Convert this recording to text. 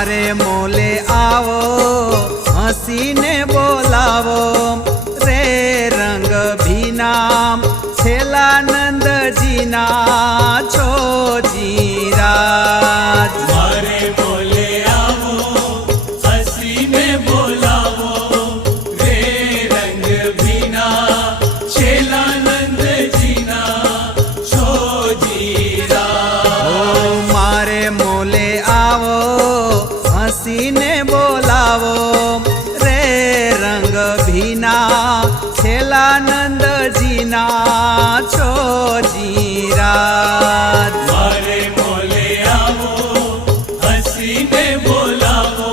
मारे मोले आवो हसीने बोलावो रे रंग भीनाम छेला नंद जीना छोजी राज। मारे मोले आवो हसीने बोलावो रे रंग भीना छेला नंद जीना छोजी राज। मारे मोले आवो हसीने बोलावो रे रंग भीना छेला नंद जीना छोजी राज। मारे मोले आवो हसीने बोलावो